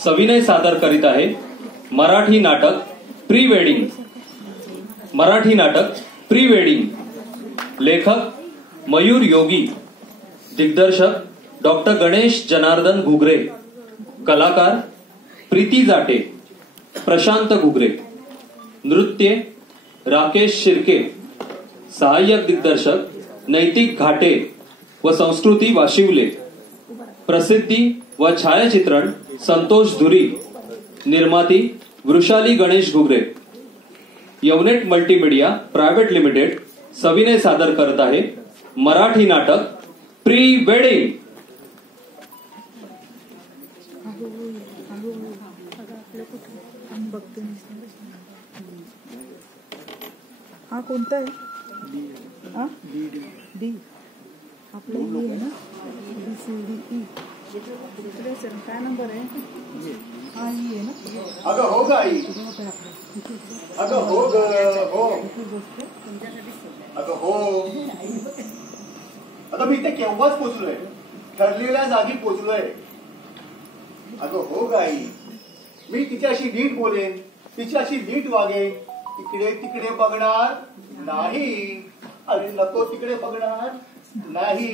सविनय सादर करीत आहे मराठी नाटक प्री वेडिंग. मराठी नाटक प्री वेडिंग. लेखक मयूर योगी. दिग्दर्शक डॉक्टर गणेश जनार्दन घुगरे. कलाकार प्रीती जाटे, प्रशांत घुगरे. नृत्य राकेश शिर्के. सहाय्यक दिग्दर्शक नैतिक घाटे व संस्कृती वाशिवले. प्रसिद्धी व छायाचित्रण संतोष धुरी. निर्माती Vrushali Ganesh Ghugare. यवनेट multimedia private limited सविनय सादर करत आहे मराठी नाटक प्री वेडिंग. हा कोणता आहे? डी. आपलं ई आहे ना, BCDE. काय नंबर आहे? हा ई आहे ना. अगं हो ग आई, अगं हो ग हो, अगं हो. अगं मी इथे केव्हाच पोचलोय, ठरलेल्या जागी पोचलोय. अगं हो ग आई, मी तिच्याशी नीट बोलेन, तिच्याशी नीट वागेन. इकडे तिकडे बघणार नाही. अरे नको तिकडे बघणार नाही.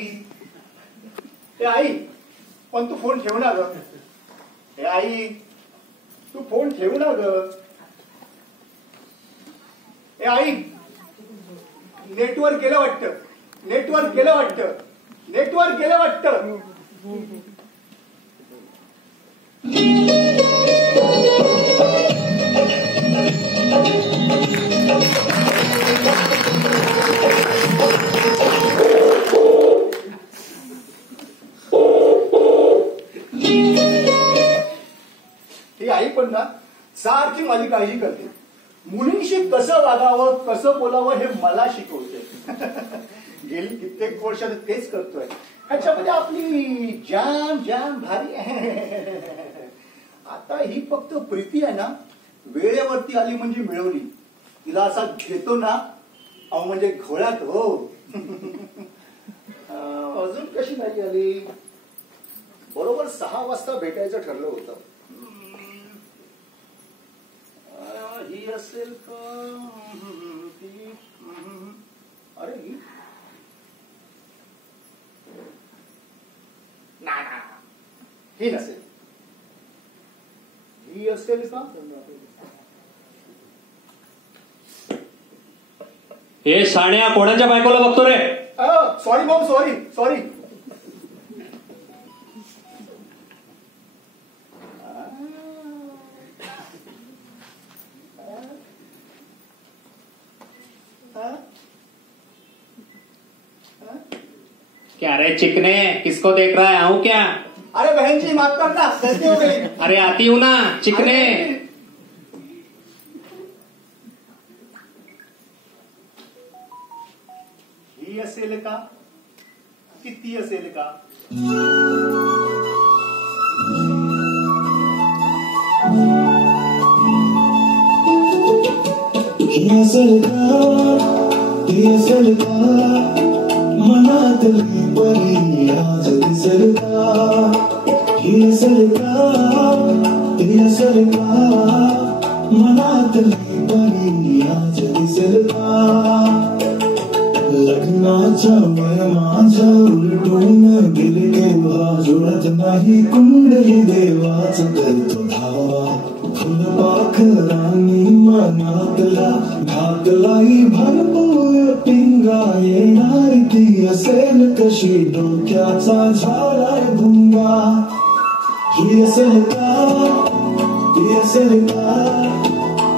हे आई, पण तू फोन ठेव ना ग. हे आई, तू फोन ठेव ना ग. हे आई, नेटवर्क गेलं वाटतं, नेटवर्क गेलं वाटतं, नेटवर्क गेलं वाटतं. ही आई पण ना सारखी माझी काळजी करते. मुलींशी कसं वागावं, कसं बोलावं हे मला शिकवते. गेली कित्येक वर्ष तेच करतोय. ह्याच्यामध्ये आपली जाम जाम भारी आहे. आता ही फक्त प्रीती आहे ना, वेळेवरती आली म्हणजे मिळवली. तिला असा घेतो ना, अहो म्हणजे घोळ्यात हो. अजून कशी नाही आली? बरोबर 6 वाजता भेटायचं ठरलं होतं. ही असेल का? अरे ही नसेल. ही असेल का? हे शाण्या कोणाच्या बायकोला बघतो रे? Sorry mom, sorry sorry. क्या रे चिकने, किसको देख रहा है? आऊं क्या? अरे बहन जी माफ करना, गलती हो गई. अरे आती हूं ना चिकने. ही असेल का? किती असेल का? ही असेल का? ती असेल का? मनातली परी आज दिसेल का? ही असेल का? ती असेल का? मनातली परी आज दिसेल का? लग्नाच्या वेळ माझ्या उलटून गेले केव्हा, जुळत नाही कुंडली देवाच करतो धावा. फुलपाखरांनी मनातला घातलाई भरपूर पिंगा, येणार ती असेल कशी डोक्याचा झालाय भुंगा. ही असेल का? ती असेल का?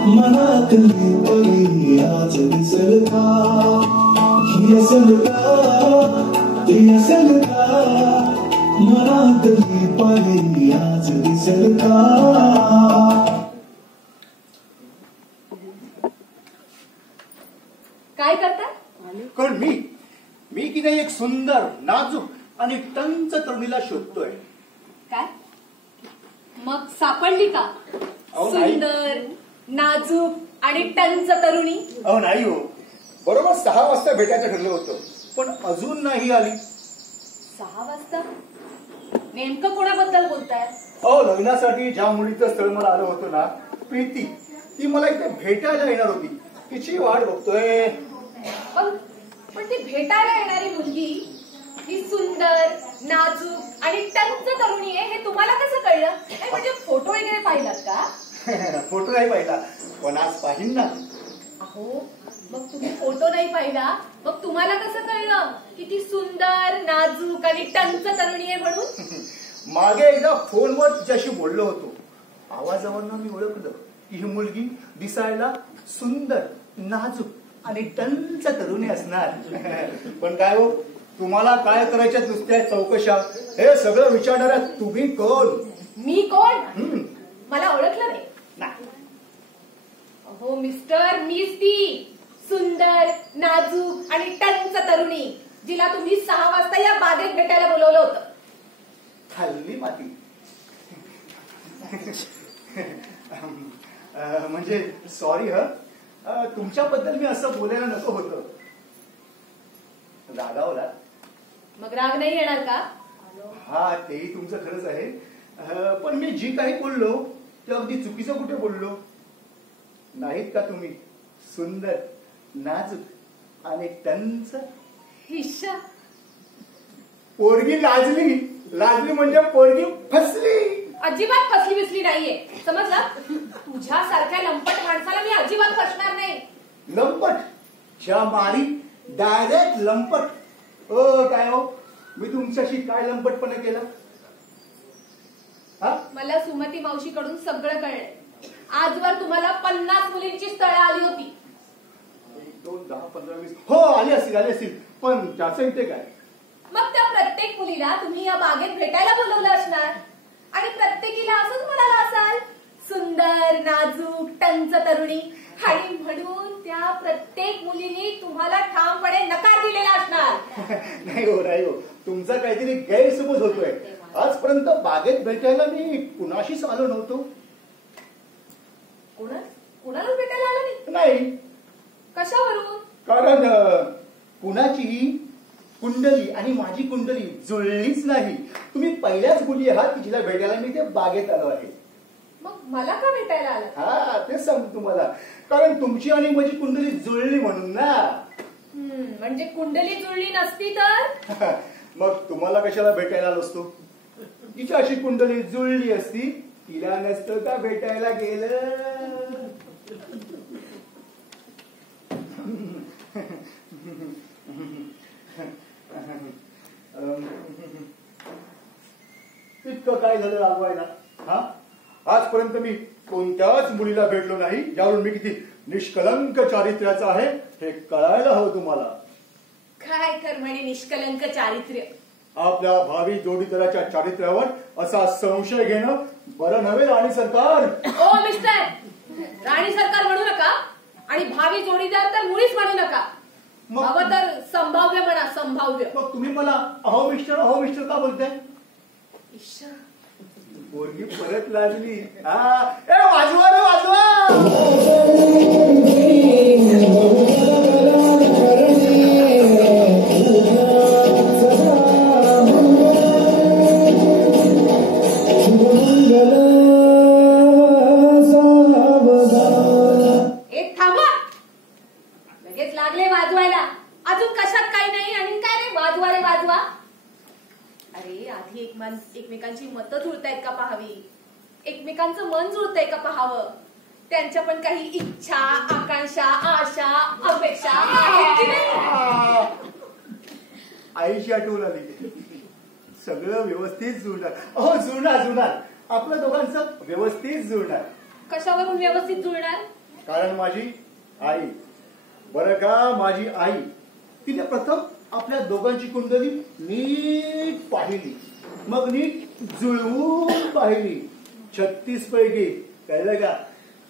मनातली परी आज दिसेल का? ही असेल का? ती असेल का? मनातली परी आज दिसेल का? काय करताय? कोण? मी की नाही एक सुंदर, नाजूक आणि टंच तरुणीला शोधतोय. काय मग सापडली का? सुंदर, नाजूक आणि टंच तरुणी? अहो नाही हो, बरोबर 6 वाजता भेटायचं ठरलं होतं, पण अजून नाही आली. 6 वाजता? नेमकं कोणाबद्दल बोलताय? अहो लग्नासाठी ज्या मुलीचं स्थळ मला आलं होतं ना, प्रीती, ती मला इथे भेटायला येणार होती. तिची वाट बघतोय. पण ती भेटायला येणारी मुलगी ही सुंदर, नाजूक आणि टंच तरुणी आहे हे तुम्हाला कसं कळलं? नाही म्हणजे फोटो वगैरे पाहिलात का? फोटो नाही पाहिला, पण आज पाहिन ना. अहो मग तुम्ही फोटो नाही पाहिला, मग तुम्हाला कसं कळलं की ती सुंदर, नाजूक आणि टंच तरुणी आहे म्हणून? मागे एकदा फोनवर तिच्याशी बोललो होतो. आवाजावरनं मी ओळखलं की ही मुलगी दिसायला सुंदर, नाजूक आणि टंच तरुणी असणार. पण काय हो, तुम्हाला काय करायच्या नुसत्या चौकशा, हे सगळं विचारणाऱ्या तुम्ही कोण? मी कोण? मला ओळखलं नाही? हो मिस्टर, मीच ती सुंदर, नाजूक आणि टंच तरुणी जिला तुम्ही 6 वाजता या बागेत भेटायला बोलवलं होतं. खाल्ली माती. म्हणजे सॉरी ह, तुमच्याबद्दल मी असं बोलायला नको होतं. रागावला? मग राग नाही येणार का? हा, तेही तुमचं खरंच आहे. पण मी जी काही बोललो ते अगदी चुकीचं कुठे बोललो? नाहीत का तुम्ही सुंदर, नाजूक आणि टंच? हिश्शा. पोरगी लाजली. लाजली म्हणजे पोरगी फसली. अजिबात फसली बिसली नाहीये, समजलं? तुझ्यासारख्या लंपट माणसाला मी अजिबात फसणार नाही. लंपट? ज्या मारी डायरेक्ट लंपट. काय हो, मी तुमच्याशी काय लंपटपणे केलं? मला सुमती मावशीकडून सगळं कळलंय. आजवर तुम्हाला 50 मुलींची स्थळं आली होती. 1, 2, 10, 15, 20 हो आली असतील. पण त्याचं इथे काय? मग त्या प्रत्येक मुलीला तुम्ही या बागेत भेटायला बोलवलं असणार आणि प्रत्येकीला असंच म्हणाला असाल, सुंदर, नाजूक, टंच तरुणी. आणि म्हणून त्या प्रत्येक मुलीने तुम्हाला ठामपणे नकार दिलेला असणार. नाही हो, तुमचा काहीतरी गैरसमज होतोय. आजपर्यंत बागेत भेटायला मी कुणाशीच आलो नव्हतो. कुणाला भेटायला आलो नाही. कशावरून? कारण कुणाचीही कुंडली आणि माझी कुंडली जुळलीच नाही. तुम्ही पहिल्याच मुली आहात की जिला भेटायला मी ते बागेत आलो आहे. मग मला का भेटायला आला? हा, तेच सांगतो तुम्हाला. कारण तुमची आणि माझी कुंडली जुळली म्हणून ना. म्हणजे कुंडली जुळली नसती तर? मग तुम्हाला कशाला भेटायला आलो असतो? तिच्याशी कुंडली जुळली असती, तिला नसतं का भेटायला गेलं? इतकं काय झालं रागवायला? हा, आजपर्यंत मी कोणत्याच मुलीला भेटलो नाही ज्यावरून मी किती निष्कलंक चारित्र्याचा आहे हे कळायला हवं तुम्हाला. काय कर्मणी निष्कलंक चारित्र्य? आपल्या भावी जोडीदाराच्या चारित्र्यावर असा संशय घेणं बरं नव्हे राणी सरकार. ओ मिस्टर, राणी सरकार म्हणू नका आणि भावी जोडीदार तर मुळीच म्हणू नका. हवं तर संभाव्य म्हणा, संभाव्य. मग तुम्ही मला अहो मिस्टर का बोलताय? पोरगी परत लाजली. वाजवा रे वाजवा. लगेच लागले वाजवायला. अजून कशात काही नाही आणि काय रे वाजवा रे वाजवा. अरे आधी एकमेकांची मतं जुळतायत का पाहावी, एकमेकांचं मन जुळतंय का पाहावं. त्यांच्या पण काही इच्छा, आकांक्षा, आशा, अपेक्षा आहेत की नाही? आईची आठवण आली. सगळं व्यवस्थित जुळणार. हो जुळणार. आपल्या दोघांचं व्यवस्थित जुळणार. कशावरून व्यवस्थित जुळणार? कारण माझी आई, बरं का, माझी आई तिने प्रथम आपल्या दोघांची कुंडली नीट पाहिली, मग नीट जुळवून पाहिली. 36 पैकी, कळलं का,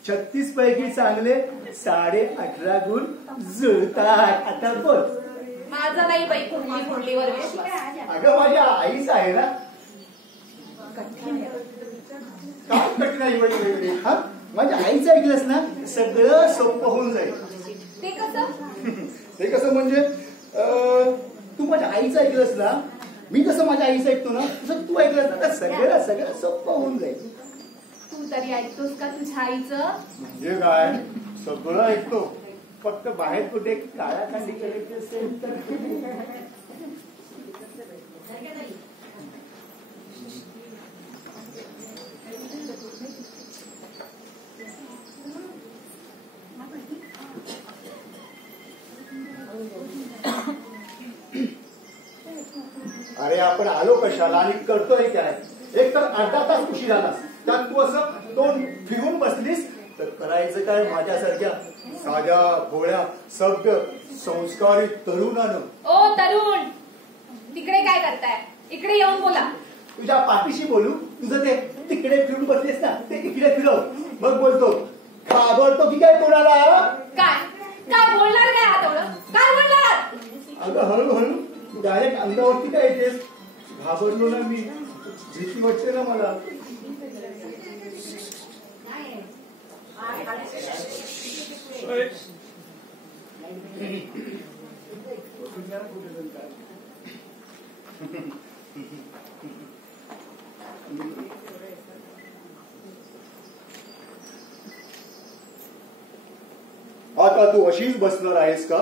36 पैकी चांगले 18.5 गुण जुळतात. आता बोल. माझा नाही बाई कुंडलीवर. अगं माझ्या आईच आहे ना. काय कठीण आहे? हा, माझ्या आईचं ऐकलंस ना, सगळं सोपं होऊन जाईल. ते कसं? ते कसं म्हणजे तू माझ्या आईचं ऐकलंस ना मी जसं माझ्या आईचं ऐकतो ना तसं तू ऐकलं तर सगळं सोपं होऊन जाईल. तू तरी ऐकतोस का तुझ्या आईचं? म्हणजे काय, सगळं ऐकतो, फक्त बाहेर कुठे काळ्या कांडी करायची असेल तर. अरे आपण आलो कशाला आणि करतोय काय? एक तर अर्धा तास उशीर आलास, त्यात तू असं तोंड फिरून बसलीस तर करायचं काय माझ्यासारख्या साध्या भोळ्या सभ्य संस्कारित तरुणानं? ओ तरुण, तिकडे काय करताय? इकडे येऊन बोला. तुझ्या पाठीशी बोलू? तुझं ते तिकडे फिरून बसलीस ना, ते इकडे फिरव, मग बोलतो. घाबरतो की काय कोणाला? काय काय बोलणार? काय हातवलं? काय बोलणार? अगं हळूहळू डायरेक्ट अंगावरती काय येतेस? घाबरलो ना मी, भीती वाटते ना मला. आता तू अशीच बसणार आहेस का?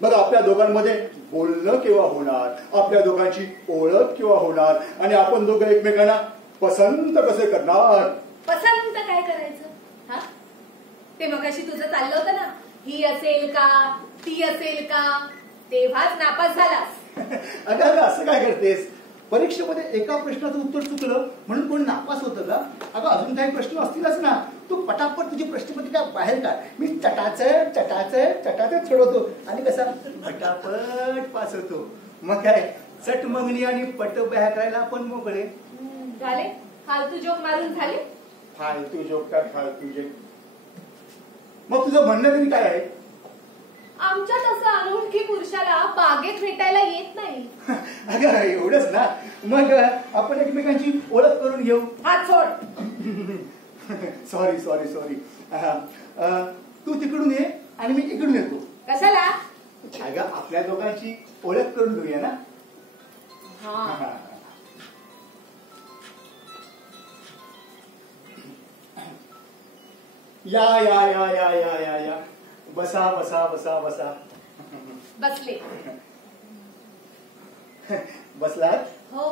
मग आपल्या दोघांमध्ये बोलणं केव्हा होणार? आपल्या दोघांची ओळख केव्हा होणार? आणि आपण दोघं एकमेकांना पसंत कसे करणार? पसंत काय करायचं? हा, ते मगाशी तुझं चाललं होतं ना, ही असेल का ती असेल का, तेव्हाच नापास झालास. अगं असं काय करतेस? परीक्षेमध्ये एका प्रश्नाचं उत्तर चुकलं म्हणून कोण नापास होतं का? अगं अजून काही प्रश्न असतीलच ना, तू पटापट तुझी प्रश्नपत्रिका बाहेर काढ. मी चटाचट सोडवतो आणि कसा पटापट पास होतो. मग काय, चट मंगणी आणि पट बॅ करायला आपण मोकळे. झाले फालतू जोक मारून झाले. फालतू जोक काय फालतू जोक? मग तुझं म्हणणं तरी काय आहे? आमच्या तसं अनोळखी पुरुषाला बागेत भेटायला येत नाही. अगं एवढंच ना, मग आपण एकमेकांची ओळख करून घेऊ. हात सोड. सॉरी. तू तिकडून ये आणि मी इकडून येतो. कशाला? अगं आपल्या दोघांची ओळख करून घेऊया ना. हा, या बसा. बसले. बसलात? हो.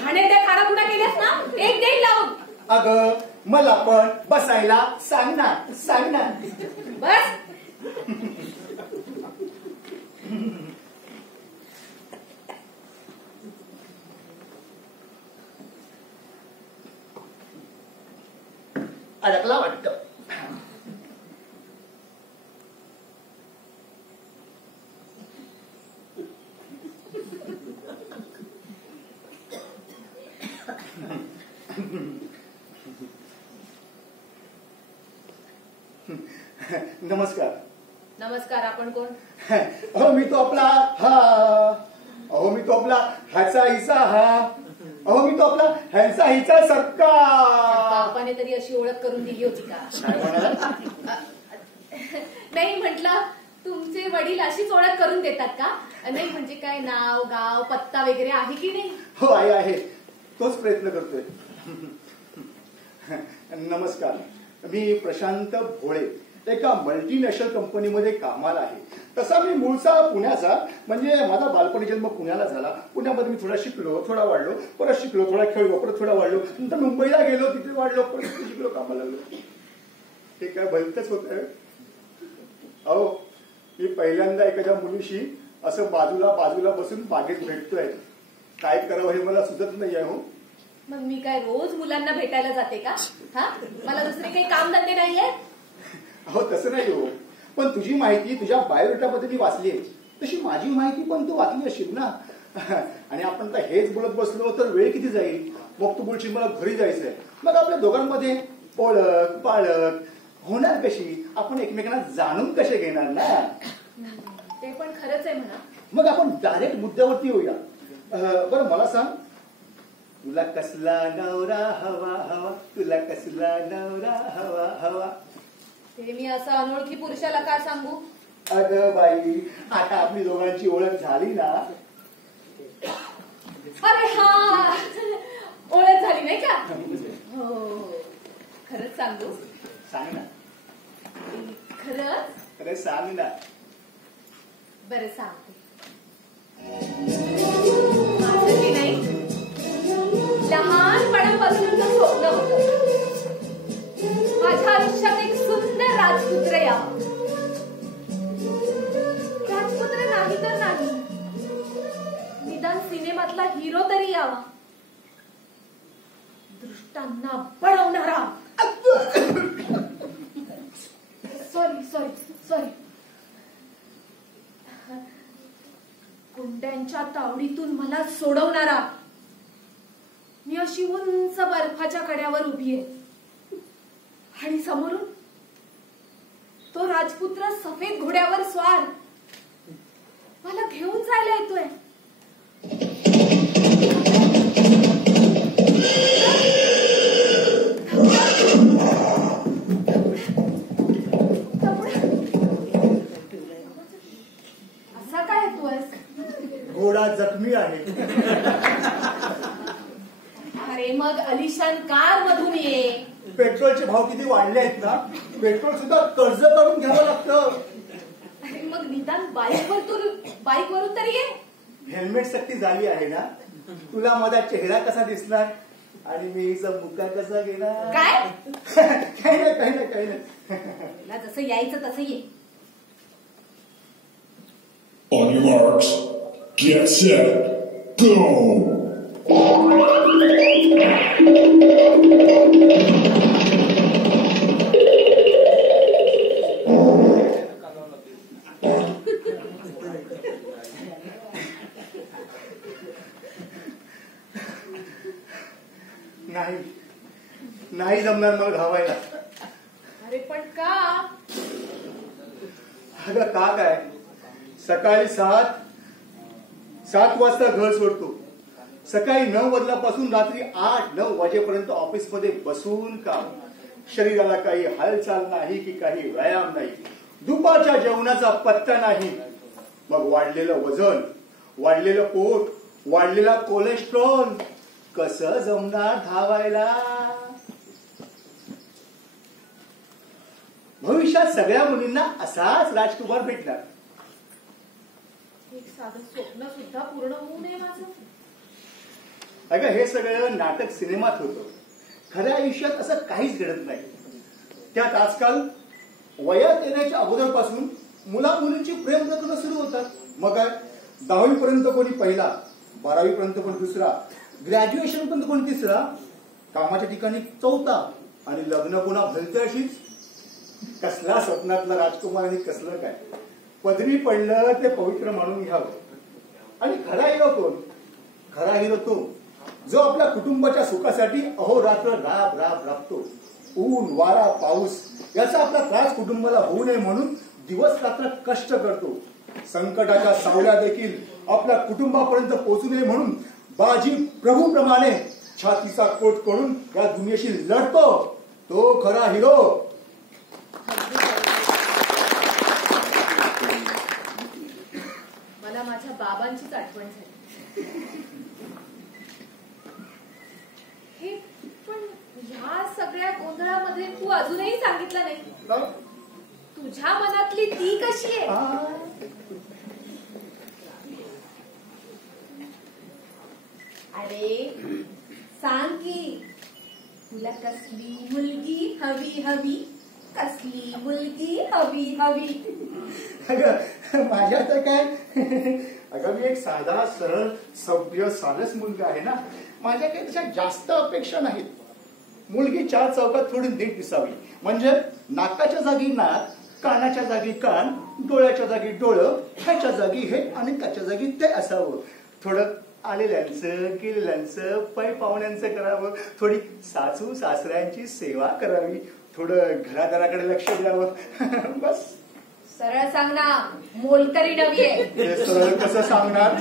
घाणेरड्या खाना कुठं केल्यास ना, एक देईल लावून. अगं मला पण बसायला सांग ना. बस. अडकला वाटतं. नमस्कार. आपण कोण? अहो मी तो आपला ह्याचा हिचा हा. अहो मी तो आपला ह्यांचा हिचा सक्का. बापाने तरी अशी ओळख करून दिली होती का? नाही म्हटलं, तुमचे वडील अशीच ओळख करून देतात का? नाही म्हणजे काय, नाव गाव पत्ता वगैरे आहे की नाही? हो आहे. तोच प्रयत्न करतोय. नमस्कार, मी प्रशांत भोळे, एका मल्टीनॅशनल कंपनीमध्ये कामाला आहे. तसा मी मूळचा पुण्याचा, म्हणजे माझा बालपणी जन्म पुण्याला झाला. पुण्यामध्ये मी थोडा शिकलो, थोडा वाढलो, परत शिकलो, थोडा खेळलो, परत थोडा वाढलो, नंतर मुंबईला गेलो, तिथे वाढलो, परत शिकलो, कामाला लागलो. हे काय भलतच होत आहे. अहो मी पहिल्यांदा एखाद्या मुलीशी असं बाजूला बसून बागेत भेटतोय. काय करावं हे मला सुचत नाही आहे. हो मग मी काय रोज मुलांना भेटायला जाते का? हा, मला दुसरे काही काम धंदे नाहीये? हो तसं नाही हो, पण तुझी माहिती तुझ्या बायोडेटामध्ये मी वाचली आहे, तशी माझी माहिती पण तू वाचली असेल ना. आणि आपण तर हेच बोलत बसलो तर वेळ किती जाईल. मग तू बोलशील मला घरी जायचंय. मग आपल्या दोघांमध्ये ओळख पाळख होणार कशी? आपण एकमेकांना जाणून कसे घेणार ना. ते पण खरंच आहे म्हणा. मग आपण डायरेक्ट मुद्द्यावरती येऊया. बरं मला सांग, तुला कसला नवरा हवा हवा, तुला कसला नवरा हवा हवा? ते मी असं अनोळखी पुरुषाला काय सांगू? अगं बाई, आता आपली दोघांची ओळख झाली ना. अरे हा, ओळख झाली नाही का? हो, खरंच सांगू? सांग ना. खरंच? अरे सांग ना. बरं सांगते. माझं की नाही लहानपणापासूनच स्वप्न होतं, माझ्या आयुष्यात एक सुंदर राजपुत्र यावा. राजपुत्र नाही तर नाही, निदान सिनेमातला हिरो तरी यावा. दृष्टांना बळवणारा. सॉरी गुंड्यांच्या तावडीतून मला सोडवणारा. मी अशी उंच बर्फाच्या कड्यावर उभी आहे आणि समोरून तो राजपुत्र सफेद घोड्यावर स्वार मला घेऊन जायला येतोय. असा काय येतोयस? घोडा जखमी आहे. अरे मग अलिशान कार मधून ये. पेट्रोलचे भाव किती वाढले आहेत ना, पेट्रोल सुद्धा कर्ज काढून घ्यावं लागतं. अरे मग निदान बाईकवरून तरी ये. हेल्मेट सक्ती झाली आहे ना, तुला माझा चेहरा कसा दिसणार आणि मी मुक्का कसा घेणार? काय? काही नाही. तुला जसं यायचं तसं ये. On your marks, get set, go! नाही जमणार मला धावायला. अरे पण का? अगं का काय, सकाळी 7 वाजता घर सोडतो. सकाळी 9 वाजल्यापासून रात्री 8-9 वाजेपर्यंत ऑफिसमध्ये बसून काम. शरीराला काही हालचाल नाही की काही व्यायाम नाही. दुपारच्या जेवणाचा पत्ता नाही. मग वाढलेलं वजन, वाढलेलं पोट, वाढलेला कोलेस्ट्रॉल, कसं जमणार धावायला? भविष्यात सगळ्या मुलींना असाच राजकुमार भेटणार. एक साधं स्वप्न सुद्धा पूर्ण होऊ नये माझं. अगं हे सगळं नाटक सिनेमात होतं. खऱ्या आयुष्यात असं काहीच घडत नाही. त्यात आजकाल वयात येण्याच्या अगोदरपासून मुला मुलींची प्रेम प्रकरणं सुरू होतात. मग काय, 10वी पर्यंत कोणी पहिला, 12वी पर्यंत कोणी दुसरा, ग्रॅज्युएशन पर्यंत कोणी तिसरा, कामाच्या ठिकाणी 4था आणि लग्न पुन्हा भलतं अशीच. कसला स्वप्नातला राजकुमार आणि कसलं काय. पदरी पडलं ते पवित्र मानून घ्यावं. आणि खरा हिरो कोण? खरा हिरो तो जो आपल्या कुटुंबाच्या सुखासाठी अहोरात्र राबतो. ऊन वारा पाऊस याचा आपला त्रास कुटुंबाला होऊ नये म्हणून दिवस रात्र कष्ट करतो. संकटाच्या सावल्या देखील आपल्या कुटुंबापर्यंत पोहोचू नये म्हणून बाजी प्रभूप्रमाणे छातीचा कोट करून या दुनियेशी लढतो. तो खरा हिरो. मला माझ्या बाबांचीच आठवण झाली. हे पण ह्या सगळ्या गोंधळामध्ये तू अजूनही सांगितलं नाही तुझ्या मनातली ती कशी आहे? अरे सांग की, तुला कसली मुलगी हवी? कसली मुलगी हवी? अगं माझ्या तर काय, अगं मी एक साधा सरळ सभ्य सारस मुलगा आहे ना. माझ्या काही त्याच्या जास्त अपेक्षा नाहीत. मुलगी 4 चौकात थोडी नीट दिसावी, म्हणजे नाकाच्या जागी नाक, कानाच्या जागी कान, डोळ्याच्या जागी डोळं, ह्याच्या जागी हे आणि त्याच्या जागी ते असावं. थोडं आलेल्यांचं गेलेल्यांचं पै पाहुण्यांचं करावं. थोडी सासू सासऱ्यांची सेवा करावी. थोडं घरादाराकडे लक्ष द्यावं. बस. सरळ सांग ना, मोलकरी नव्हे. सरळ कसं सांगणार?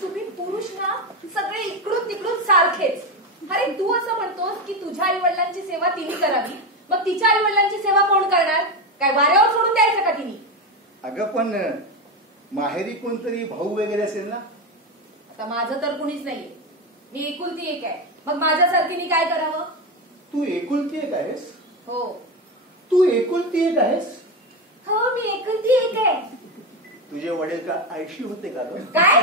तुम्ही पुरुष ना सगळे इकडून तिकडून सारखेच. अरे तू असं म्हणतोस की तुझ्या आई वडिलांची सेवा तिने करावी, मग तिच्या आई वडिलांची सेवा कोण करणार? काय वाऱ्यावर सोडून द्यायचं का तिने? अगं पण माहेरी कोणतरी भाऊ वगैरे असेल ना. आता माझं तर कुणीच नाहीये, मी एकुलती एक आहे. मग माझ्यासारखी मी काय करावं? तू एकुलती एक आहेस? हो तू एकुलती एक आहेस? हो मी एकुलती एक आहे. तुझे वडील का आयशी होते का ग? काय?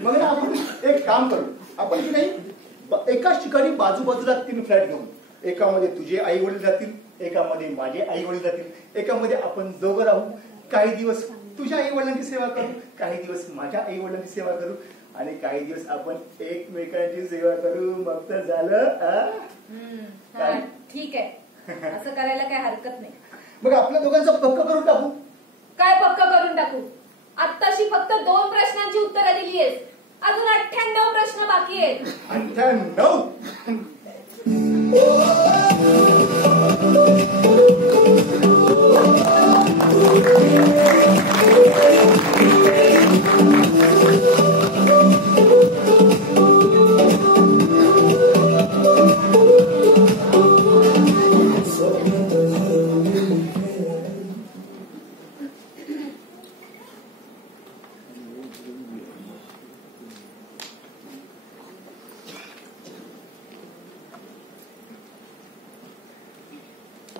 मग ना आपण एक काम करू. आपण की नाही एकाच ठिकाणी बाजूबाजूला 3 फ्लॅट घेऊ. एकामध्ये तुझे आई वडील जातील, एकामध्ये माझे आई वडील जातील, एकामध्ये आपण दोघं राहू. काही दिवस तुझ्या आई वडिलांची सेवा करू, काही दिवस माझ्या आई वडिलांची सेवा करू, आणि काही दिवस आपण एकमेकांची सेवा करू. मग तर झालं. ठीक आहे, असं करायला काय हरकत नाही. मग आपल्या दोघांचं पक्क करून टाकू. काय पक्क करून टाकू? आत्ताशी फक्त 2 प्रश्नांची उत्तरं दिली आहेस, अजून 98 प्रश्न बाकी आहेत. 98?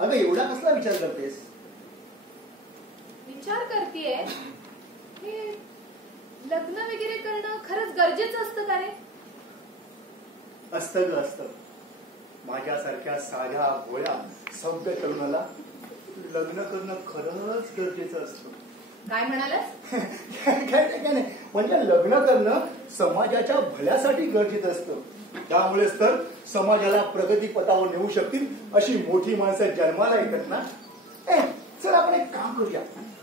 अगं एवढा कसला विचार करतेस? विचार करतेय हे लग्न वगैरे करणं खरंच गरजेचं असतं का रे? असतं ग असतं. माझ्यासारख्या साध्या भोळ्या सभ्य तरुणाला लग्न करणं खरंच गरजेचं असतं. काय म्हणालास? काय नाही, म्हणजे लग्न करणं समाजाच्या भल्यासाठी गरजेचं असतं. त्यामुळेच तर समाजाला प्रगती पथावर नेऊ शकतील अशी मोठी माणसं जन्माला येतात ना. चल आपण एक काम करूया,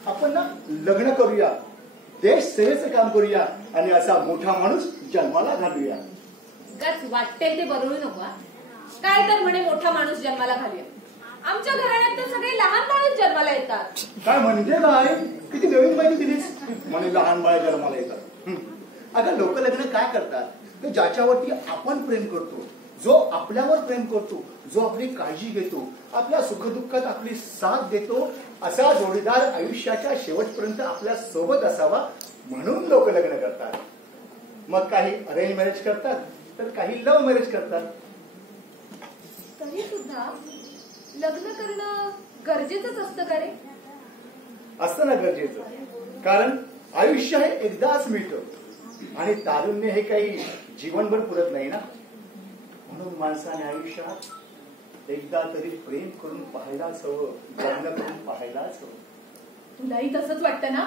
आपण ना लग्न करूया, देश सेवेचं काम करूया, आणि असा मोठा माणूस जन्माला घालूया. गच वाटते ते बरोबर नको. काय तर म्हणे मोठा माणूस जन्माला घालूया? आमच्या घराण्यात तर सगळे लहान माणूस जन्माला येतात. काय म्हणजे काय? किती नवीन माहिती दिलीस. म्हणे लहान बाळ जन्माला येतात. अगं लोक लग्न काय करतात? तर ज्याच्यावरती आपण प्रेम करतो, जो आपल्यावर प्रेम करतो, जो आपली काळजी घेतो, आपल्या सुखदुःखात आपली साथ देतो, असा जोडीदार आयुष्याच्या शेवटपर्यंत आपल्या सोबत असावा म्हणून लोक लग्न करतात. मग काही अरेंज मॅरेज करतात, तर काही लव्ह मॅरेज करतात. तरी सुद्धा लग्न करणं गरजेचंच असतं का रे? असतं ना गरजेचं. कारण आयुष्य हे एकदाच मिळतं, आणि तारुण्य हे काही जीवनभर पुरत नाही ना. म्हणून माणसाने आयुष्यात एकदा तरी प्रेम करून पाहायलाच हवं, लग्न करून पाहायलाच हवं. तुलाही तसंच वाटतं ना?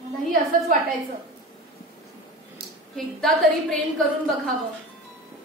मलाही असंच वाटायचं. एकदा तरी प्रेम करून बघावं,